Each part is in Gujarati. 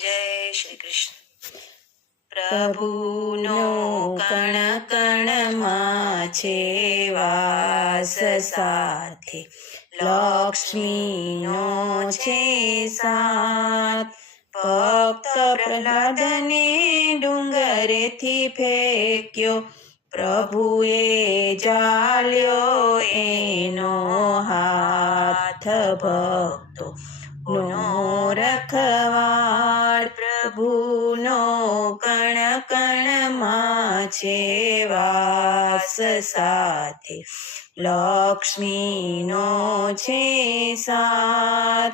જય શ્રી કૃષ્ણ. પ્રભુનો કણ કણમાં છે વાસ સાથે, લક્ષ્મીનો છે સાથ. ભક્ત પ્રહલાદને ડુંગરેથી ફેંક્યો, પ્રભુએ જાલ્યો એનો હાથ. ભક્તો નો રખવાળ, પ્રભુનો કણ કણમાં છે વાસ સાથે, લક્ષ્મીનો છે સાથ.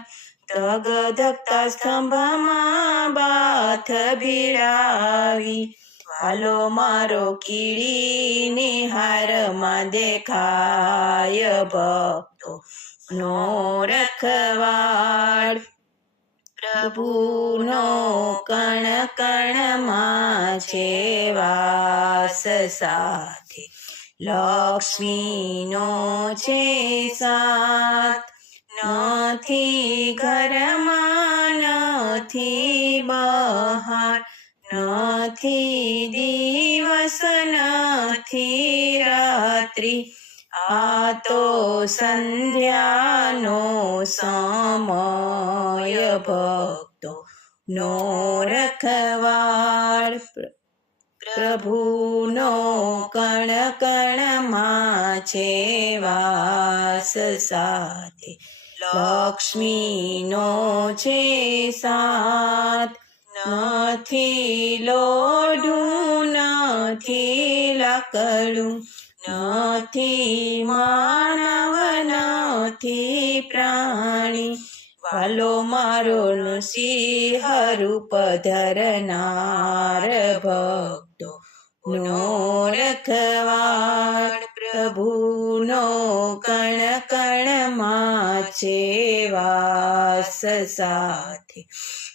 ધગધગતા સ્તંભમાં બાથ ભીડાવી, વાલો મારો કીડીની હારમાં દેખાય. ભક્તો નો રખવાળ, પ્રભુનો કણ કણમાં છે વાસ સાથે, લક્ષ્મીનો છે સાથ. નથી ઘરમાં નથી બહાર, નથી દિવસ નથી રાત્રિ, આ તો સંધ્યાનો સમય. ભક્તો નો રખવાળ, પ્રભુનો કણ કણમાં છે વાસ સાથે, લક્ષ્મીનો છે સાથ. નથી લોઢું નથી લાકડું, નથી માનવ નથી પ્રાણી, વાલો મારો નૃસિંહ રૂપ ધરનાર. ભક્તો નો રખવાળ, પ્રભુનો કણ કણમાં છે વાસ સાથે,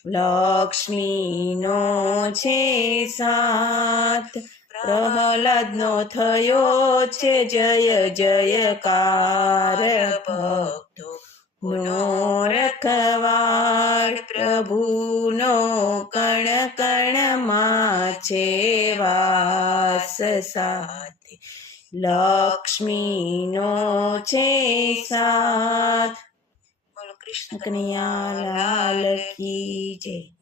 લક્ષ્મીનો છે સાથ. પ્રહલાદનો થયો છે જય જયકાર. ભક્તો નો રખવાળ, પ્રભુનો કણ કણમાં છે વાસ સાથે, લક્ષ્મીનો છે સાથ. બોલો કૃષ્ણ કનૈયા લાલ કી જય.